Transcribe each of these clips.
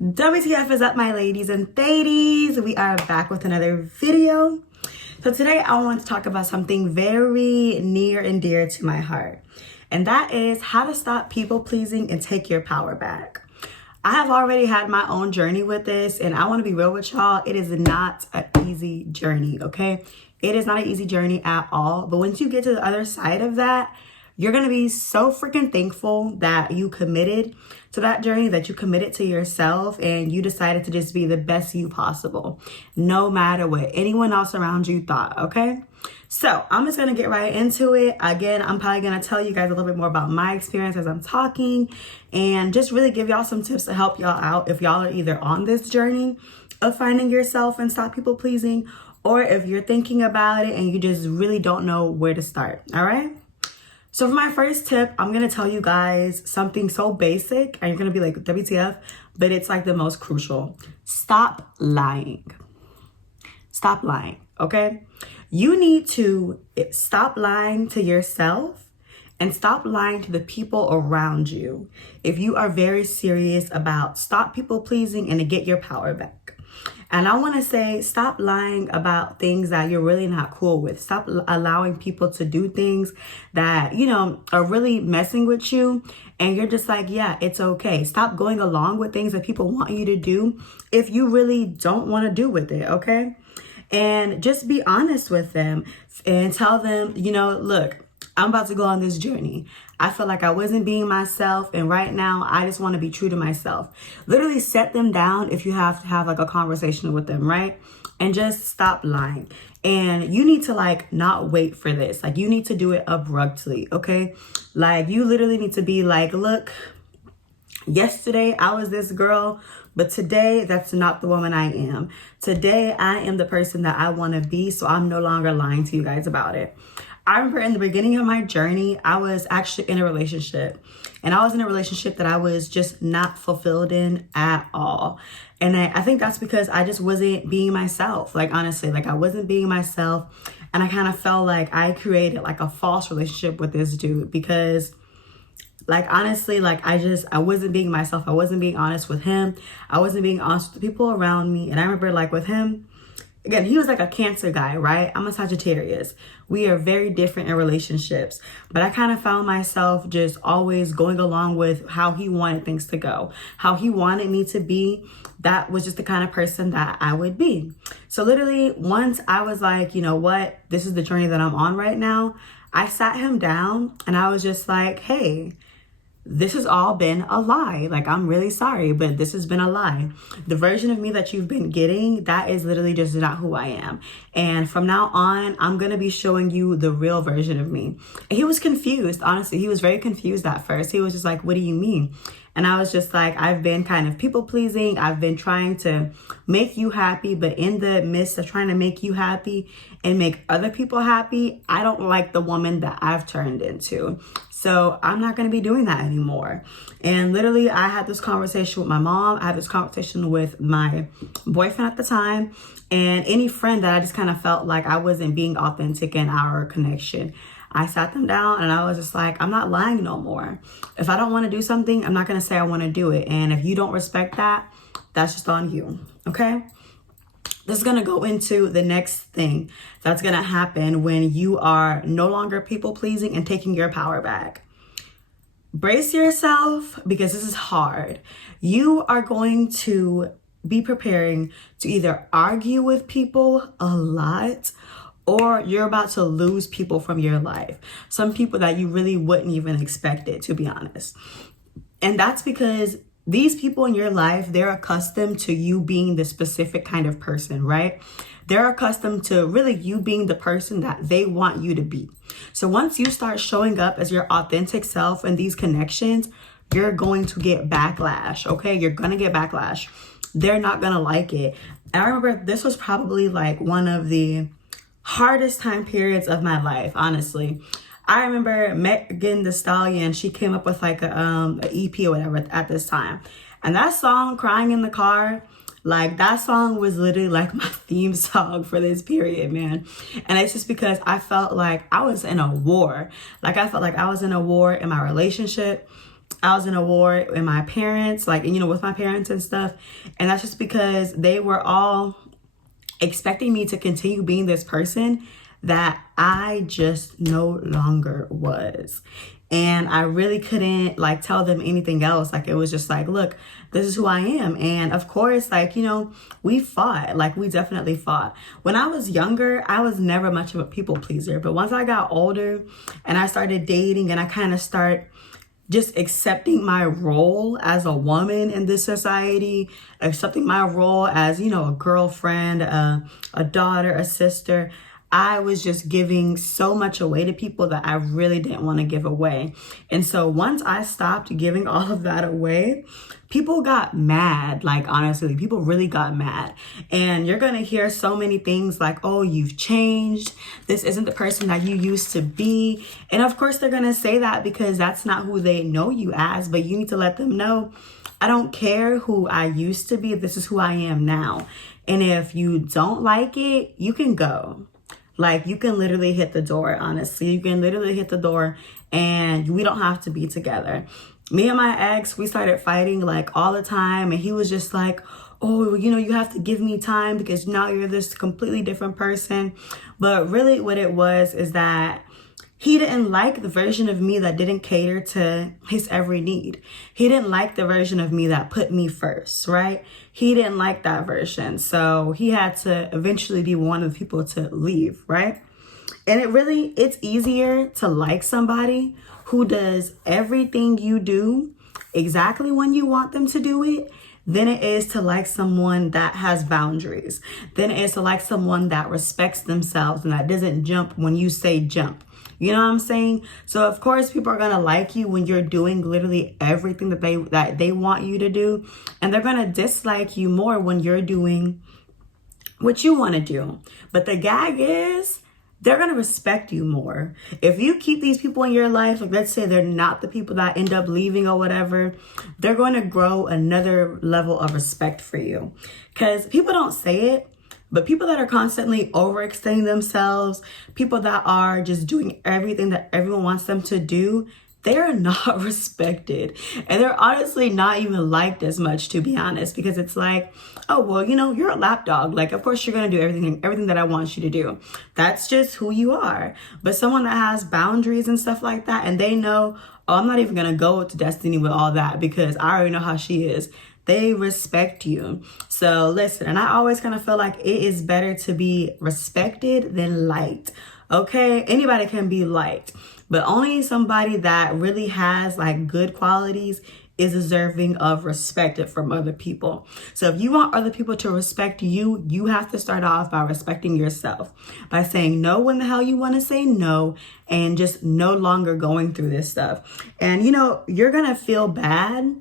WTF is up, my ladies and thadies? We are back with another video. So today I want to talk about something very near and dear to my heart. And that is how to stop people pleasing and take your power back. I have already had my own journey with this, and I want to be real with y'all. It is not an easy journey, okay? It is not an easy journey at all. But once you get to the other side of that, you're going to be so freaking thankful that you committed to that journey, that you committed to yourself, and you decided to just be the best you possible, no matter what anyone else around you thought, okay? So I'm just going to get right into it. Again, I'm probably going to tell you guys a little bit more about my experience as I'm talking and just really give y'all some tips to help y'all out if y'all are either on this journey of finding yourself and stop people pleasing, or if you're thinking about it and you just really don't know where to start, all right? So for my first tip, I'm going to tell you guys something so basic, and you're going to be like, WTF, but it's like the most crucial. Stop lying. Stop lying, okay? You need to stop lying to yourself and stop lying to the people around you if you are very serious about stop people pleasing and to get your power back. And I want to say, stop lying about things that you're really not cool with. Stop allowing people to do things that, are really messing with you. And you're just like, yeah, it's okay. Stop going along with things that people want you to do if you really don't want to do with it, okay? And just be honest with them and tell them, look, I'm about to go on this journey. I feel like I wasn't being myself, and right now I just want to be true to myself. Literally set them down if you have to have like a conversation with them, right? And just stop lying. And you need to not wait for this. You need to do it abruptly, okay? You literally need to be like, look, yesterday I was this girl, but today that's not the woman I am. Today I am the person that I want to be, so I'm no longer lying to you guys about it. I remember in the beginning of my journey, I was actually in a relationship, and I was in a relationship that I was just not fulfilled in at all. And I think that's because I just wasn't being myself. Honestly, I wasn't being myself. And I kind of felt like I created a false relationship with this dude because honestly, I wasn't being myself. I wasn't being honest with him. I wasn't being honest with the people around me. And I remember with him, again, he was a Cancer guy, right? I'm a Sagittarius. We are very different in relationships. But I kind of found myself just always going along with how he wanted things to go, how he wanted me to be. That was just the kind of person that I would be. So literally, once I was like, you know what? This is the journey that I'm on right now. I sat him down and I was just like, hey, this has all been a lie. I'm really sorry, but this has been a lie. The version of me that you've been getting, that is literally just not who I am. And from now on, I'm going to be showing you the real version of me. And he was confused. Honestly, he was very confused at first. He was just like, what do you mean? And I was just like, I've been kind of people pleasing. I've been trying to make you happy, but in the midst of trying to make you happy and make other people happy, I don't like the woman that I've turned into. So I'm not going to be doing that anymore. And literally, I had this conversation with my mom. I had this conversation with my boyfriend at the time, and any friend that I just kind of felt like I wasn't being authentic in our connection. I sat them down and I was just like, I'm not lying no more. If I don't want to do something, I'm not going to say I want to do it. And if you don't respect that, that's just on you. Okay? This is going to go into the next thing that's going to happen when you are no longer people pleasing and taking your power back. Brace yourself because this is hard. You are going to be preparing to either argue with people a lot, or you're about to lose people from your life. Some people that you really wouldn't even expect it, to be honest. And that's because these people in your life, they're accustomed to you being the specific kind of person, right? They're accustomed to really you being the person that they want you to be. So once you start showing up as your authentic self in these connections, you're going to get backlash, okay? You're going to get backlash. They're not going to like it. And I remember this was probably one of the hardest time periods of my life, honestly. I remember Megan Thee Stallion, she came up with a EP or whatever at this time. And that song, Crying in the Car, that song was literally my theme song for this period, man. And it's just because I felt like I was in a war. I felt like I was in a war in my relationship. I was in a war with my parents, like, you know, with my parents and stuff. And that's just because they were all expecting me to continue being this person that I just no longer was. And I really couldn't like tell them anything else. Like, it was just like, look, this is who I am. And of course, like, you know, we fought, like we definitely fought. When I was younger, I was never much of a people pleaser. But once I got older and I started dating and I kind of start just accepting my role as a woman in this society, accepting my role as, you know, a girlfriend, a daughter, a sister, I was just giving so much away to people that I really didn't want to give away. And so once I stopped giving all of that away, people got mad. Like, honestly, people really got mad. And you're going to hear so many things like, oh, you've changed. This isn't the person that you used to be. And of course, they're going to say that because that's not who they know you as. But you need to let them know, I don't care who I used to be. This is who I am now. And if you don't like it, you can go. Like, you can literally hit the door, honestly. You can literally hit the door and we don't have to be together. Me and my ex, we started fighting like all the time. And he was just like, oh, you know, you have to give me time because now you're this completely different person. But really what it was is that he didn't like the version of me that didn't cater to his every need. He didn't like the version of me that put me first, right? He didn't like that version. So he had to eventually be one of the people to leave, right? And it's easier to like somebody who does everything you do exactly when you want them to do it than it is to like someone that has boundaries. Than it is to like someone that respects themselves and that doesn't jump when you say jump. You know what I'm saying? So of course people are going to like you when you're doing literally everything that they want you to do. And they're going to dislike you more when you're doing what you want to do. But the gag is, they're going to respect you more. If you keep these people in your life, like let's say they're not the people that end up leaving or whatever, they're going to grow another level of respect for you. Because people don't say it, but people that are constantly overextending themselves, people that are just doing everything that everyone wants them to do, they are not respected. And they're honestly not even liked as much, to be honest, because it's like, oh, well, you know, you're a lapdog. Like, of course, you're going to do everything that I want you to do. That's just who you are. But someone that has boundaries and stuff like that, and they know, oh, I'm not even going to go to Destiny with all that because I already know how she is. They respect you. So listen, and I always kind of feel like it is better to be respected than liked. Okay, anybody can be liked, but only somebody that really has like good qualities is deserving of respect from other people. So if you want other people to respect you, you have to start off by respecting yourself, by saying no when the hell you want to say no, and just no longer going through this stuff. And you know, you're gonna feel bad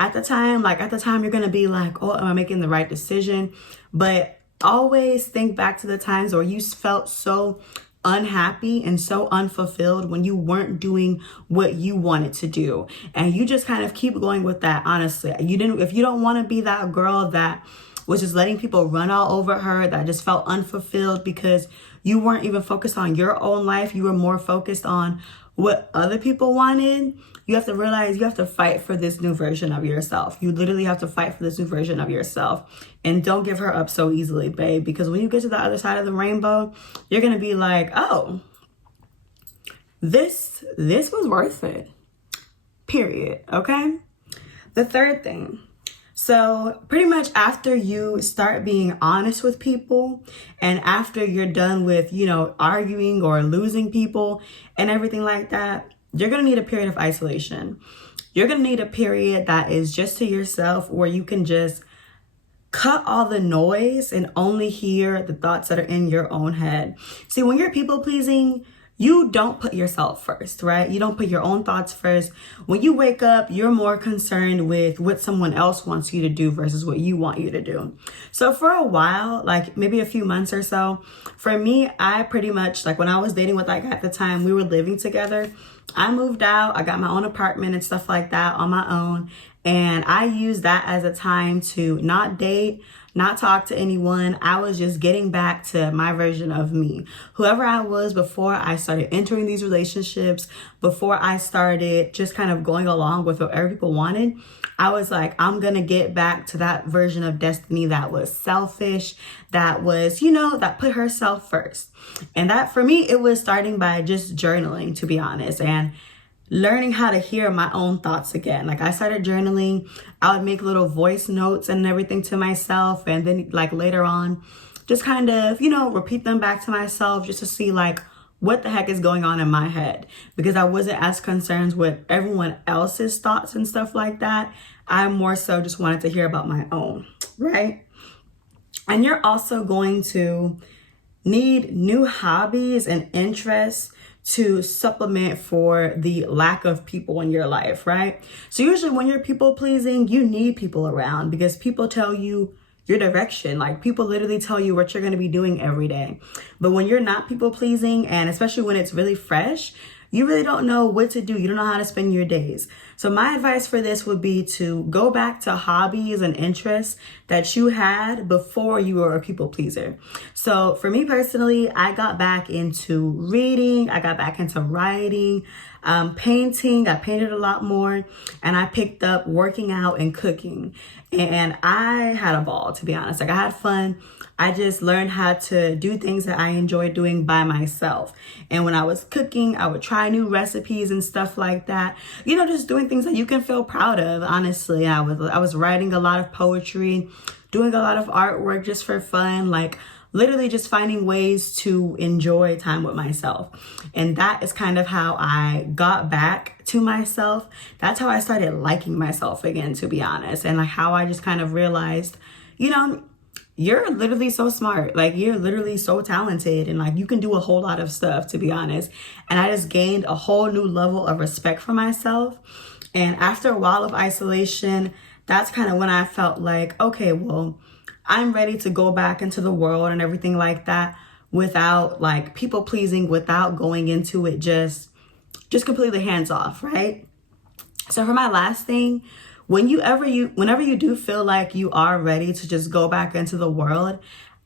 at the time. Like at the time you're gonna be like, oh, am I making the right decision? But always think back to the times where you felt so unhappy and so unfulfilled when you weren't doing what you wanted to do, and you just kind of keep going with that. Honestly, if you don't want to be that girl that was just letting people run all over her, that just felt unfulfilled because you weren't even focused on your own life, you were more focused on what other people wanted, you have to realize you have to fight for this new version of yourself. You literally have to fight for this new version of yourself. And don't give her up so easily, babe, because when you get to the other side of the rainbow, you're going to be like, oh, this was worth it. Period. Okay? The third thing. So pretty much after you start being honest with people and after you're done with, you know, arguing or losing people and everything like that, you're going to need a period of isolation. You're going to need a period that is just to yourself where you can just cut all the noise and only hear the thoughts that are in your own head. See, when you're people pleasing, you don't put yourself first, right? You don't put your own thoughts first. When you wake up, you're more concerned with what someone else wants you to do versus what you want you to do. So for a while, like maybe a few months or so, for me, I pretty much, like when I was dating with that guy at the time, we were living together. I moved out, I got my own apartment and stuff like that on my own. And I used that as a time to not date, not talk to anyone. I was just getting back to my version of me. Whoever I was before I started entering these relationships, before I started just kind of going along with what other people wanted, I was like, I'm going to get back to that version of Destiny that was selfish, that was, that put herself first. And that for me, it was starting by just journaling, to be honest, and learning how to hear my own thoughts again. Like I started journaling, I would make little voice notes and everything to myself. And then like later on, just kind of, repeat them back to myself just to see like what the heck is going on in my head, because I wasn't as concerned with everyone else's thoughts and stuff like that. I more so just wanted to hear about my own, right? And you're also going to need new hobbies and interests to supplement for the lack of people in your life, right? So usually when you're people pleasing, you need people around because people tell you your direction. Like people literally tell you what you're going to be doing every day. But when you're not people pleasing, and especially when it's really fresh, you really don't know what to do. You don't know how to spend your days. So my advice for this would be to go back to hobbies and interests that you had before you were a people pleaser. So for me personally, I got back into reading. I got back into writing, painting. I painted a lot more, and I picked up working out and cooking. And I had a ball, to be honest. Like I had fun. I just learned how to do things that I enjoy doing by myself. And when I was cooking, I would try new recipes and stuff like that. Just doing things that you can feel proud of, honestly. I was writing a lot of poetry, doing a lot of artwork just for fun, like literally just finding ways to enjoy time with myself. And that is kind of how I got back to myself. That's how I started liking myself again, to be honest. And like how I just kind of realized, you're literally so smart. Like you're literally so talented, and like you can do a whole lot of stuff, to be honest. And I just gained a whole new level of respect for myself. And after a while of isolation, that's kind of when I felt like, okay, well, I'm ready to go back into the world and everything like that without like people pleasing, without going into it just completely hands off, right? So for my last thing, whenever you do feel like you are ready to just go back into the world,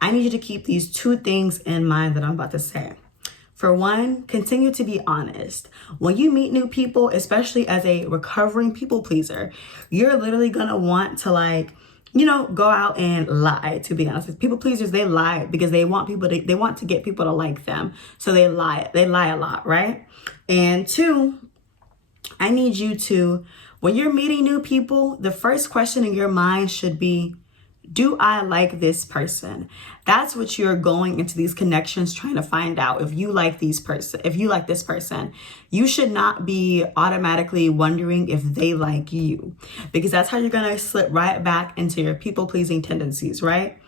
I need you to keep these two things in mind that I'm about to say. For one, continue to be honest. When you meet new people, especially as a recovering people pleaser, you're literally gonna want to go out and lie, to be honest. People pleasers, they lie because they want to get people to like them. So they lie a lot, right? And two, I need you to, when you're meeting new people, the first question in your mind should be, do I like this person? That's what you're going into these connections trying to find out. If you like this person, you should not be automatically wondering if they like you, because that's how you're going to slip right back into your people pleasing tendencies, right?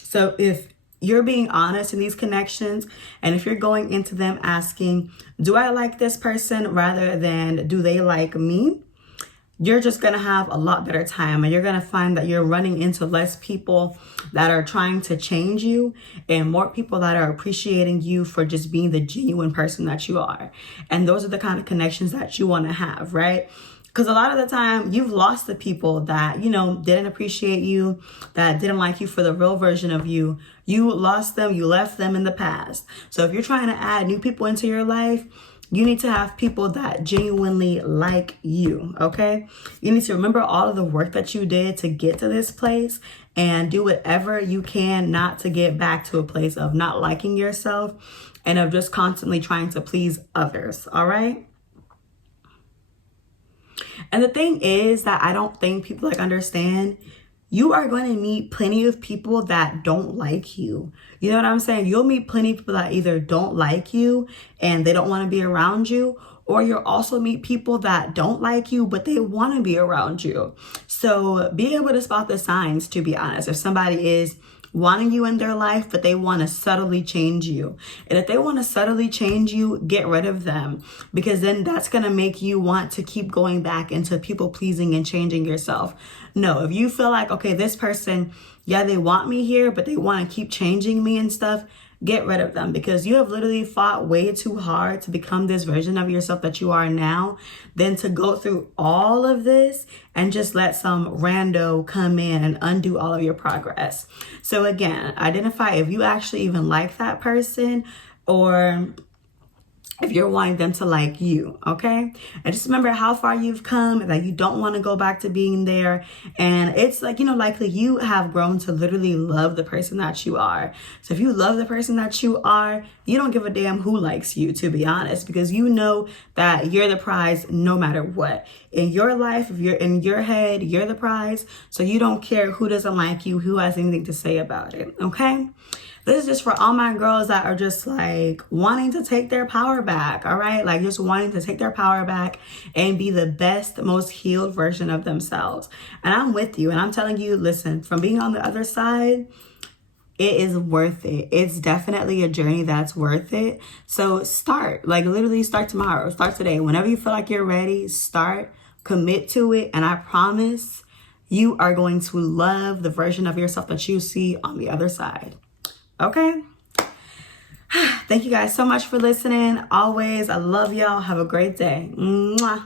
So if you're being honest in these connections, and if you're going into them asking, do I like this person rather than do they like me? You're just going to have a lot better time, and you're going to find that you're running into less people that are trying to change you and more people that are appreciating you for just being the genuine person that you are. And those are the kind of connections that you want to have, right? Because a lot of the time you've lost the people that, didn't appreciate you, that didn't like you for the real version of you. You lost them, you left them in the past. So if you're trying to add new people into your life, you need to have people that genuinely like you, okay? You need to remember all of the work that you did to get to this place and do whatever you can not to get back to a place of not liking yourself and of just constantly trying to please others, all right? And the thing is that I don't think people understand, you are going to meet plenty of people that don't like you. You know what I'm saying? You'll meet plenty of people that either don't like you and they don't want to be around you, or you'll also meet people that don't like you, but they want to be around you. So be able to spot the signs, to be honest. If somebody is wanting you in their life, but they want to subtly change you. And if they want to subtly change you, get rid of them, because then that's going to make you want to keep going back into people pleasing and changing yourself. No, if you feel like, okay, this person, yeah, they want me here, but they want to keep changing me and stuff, get rid of them, because you have literally fought way too hard to become this version of yourself that you are now, than to go through all of this and just let some rando come in and undo all of your progress. So again, identify if you actually even like that person, or if you're wanting them to like you, okay? And just remember how far you've come, and that you don't want to go back to being there. And it's like, likely you have grown to literally love the person that you are. So if you love the person that you are, you don't give a damn who likes you, to be honest, because you know that you're the prize no matter what. In your life, if you're in your head, you're the prize. So you don't care who doesn't like you, who has anything to say about it, okay? This is just for all my girls that are just like wanting to take their power back, all right? Like just wanting to take their power back and be the best, most healed version of themselves. And I'm with you, and I'm telling you, listen, from being on the other side, it is worth it. It's definitely a journey that's worth it. So start, like literally start tomorrow, start today. Whenever you feel like you're ready, start, commit to it. And I promise you are going to love the version of yourself that you see on the other side. Okay. Thank you guys so much for listening. Always, I love y'all. Have a great day. Mwah.